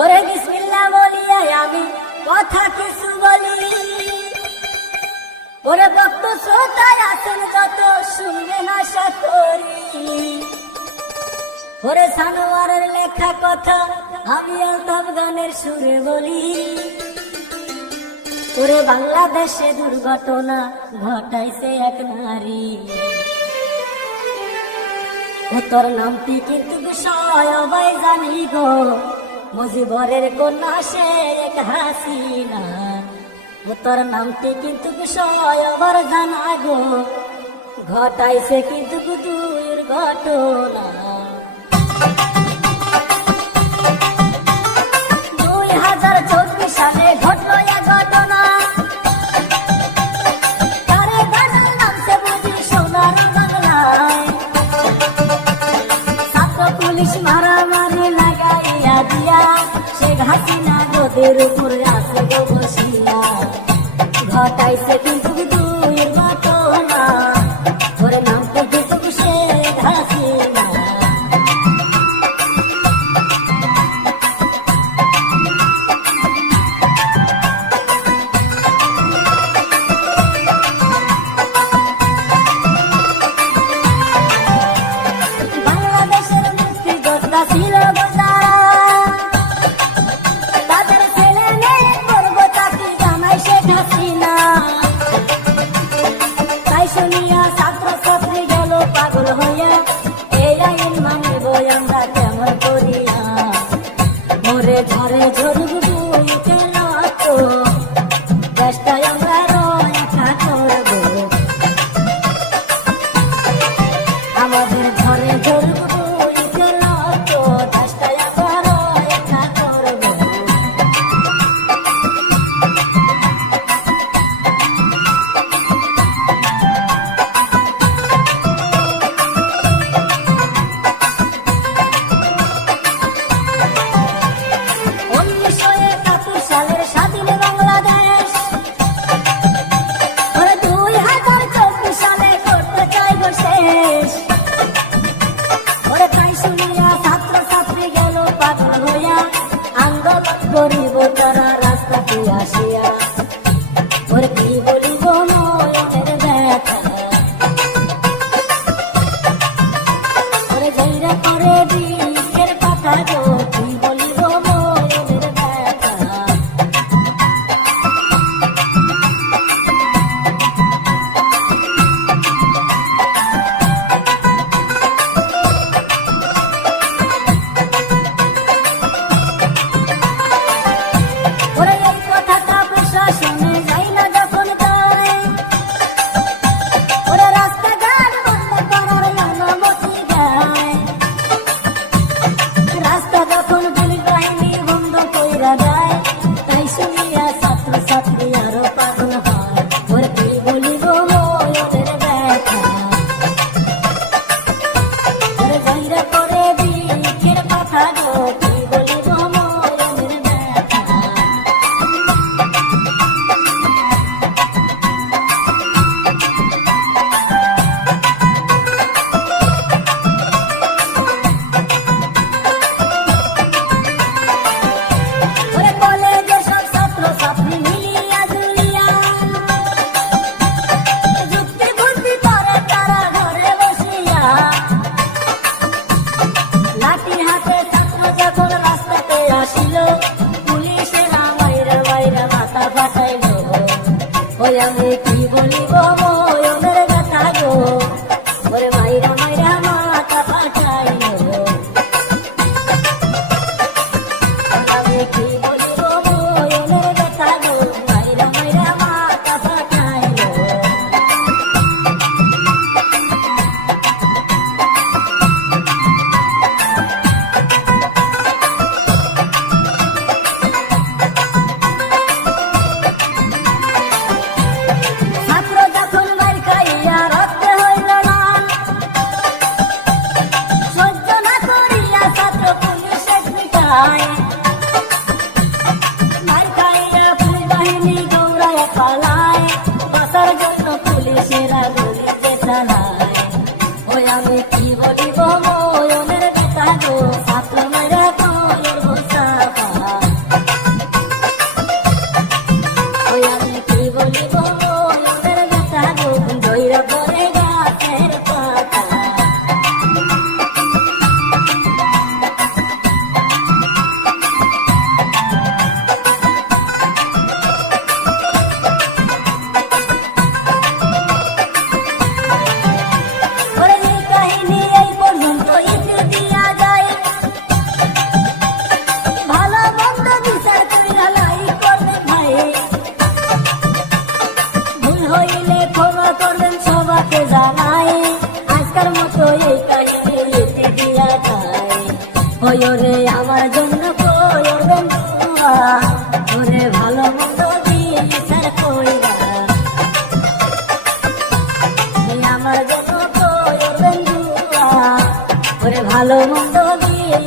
ওরে বিসমিল্লাহ বলিয়া আমি কথা কিছু বলি। ওরে ভক্ত শ্রোতায় আছেন যত শুনবেন আশা করি। ওরে সানোয়ারের লেখা কথা আমি আলতাফ গানের সুরে বলি। ওরে বাংলাদেশে দুর্ঘটনা ঘটাইছে এক নারী। ও তোর নামটি কিন্তু সবাই জানি গো, মুজিবরের কন্যা সে এক হাসিনা। ও তোর নামটি কিন্তু সবার জানা গো, ঘটাইছে কিন্তু দুর্ঘটনা। 2024 সালে ঘটল এক ঘটনা। তারে গাজার নামছে বুঝি সোনার বাংলায়। ছাত্র পুলিশ মারামারি লাগাইয়া দিয়া শেখ হাসিনা গদির উপর আছে গো বসিয়া। ঘটাইছে কিন্তু দুর্ঘটনা। ওরে নামটা কিন্তু শেখ হাসিনা। বাংলাদেশের মুক্তিযোদ্ধা ছিল গো যারা, তাদের ছেলে মেয়ে করবো চাকরি জানাই শেখ হাসিনা। তাই শুনিয়া ছাত্র ছাত্রী গেল পাগল হইয়া, এই আইন মানিব আমরা কেমন করিয়া। মরে ঝরে ঝরুক বুইতে রক্ত, চেষ্টায় আমরা রক্ষা করব। আমাদের ঘরে ঝরুক বুইতে রক্ত, চেষ্টায় আমরা রক্ষা করব। সালের স্বাধীন বাংলাদেশ, ওরে 2024 সালে করতে চাইব শেষ। ওরে তাই শুনিয়া ছাত্র ছাত্রী গেল পাগল হইয়া, আন্দোলন করিব তারা রাস্তাতে আসিয়া। ওরে কি বলিব নয়নের ব্যথা, ওরে জৈরা করে দিকের কথা গো, কি বলিব নয়নের ব্যথা। ওরে এই কথাটা প্রশাসনে যাই না যখন যায়, ওরে রাস্তাঘাট বন্ধ করার অনুমতি দেয়। রাস্তা যখন পুলিশ বাহিনী বন্ধ কইরা দেয়, তাই শুনিয়া ছাত্র ছাত্রী আরো পাগল হয়। ওরে কি বলিব নয়নের ব্যথা, ওরে জৈরা করে দিকের কথা গো, কি বলিব নয়নের ব্যথা। ওরে কলেজে সব ছাত্র ছাত্রী মিলিয়া জুলিয়া, যুক্তি বুদ্ধি করে তারা ঘরে বসিয়া। লাঠি হাতে ছাত্র যখন রাস্তাতে আসিল, পুলিশেরা মাইরা মাইরা মাথা ফাটাইল। ওই আমি কি বলিব নয়নের ব্যথা গো, ওরে মাইরা মাইরা মাথা ফাটাইল। আমি কি বলিব নয়নের ব্যথা গো, মাইরা মাইরা মাথা ফাটাইল। ছাত্র যখন মার খাইয়া রক্ত হইল বলিব মনের ব্যথা গো দইরা পড়ে গাছের পাতা হইলে ক্ষমা করবেন সবাকে জানাই আজকার মতো এই কাহিনী এতে দিয়া যায় ওরে আমার জন্য করবেন দোয়া ওরে ভালো মন্দ দিয়ে বিচার কইরা আমার জন্য করবেন দোয়া ওরে ভালো মন্দ দিয়ে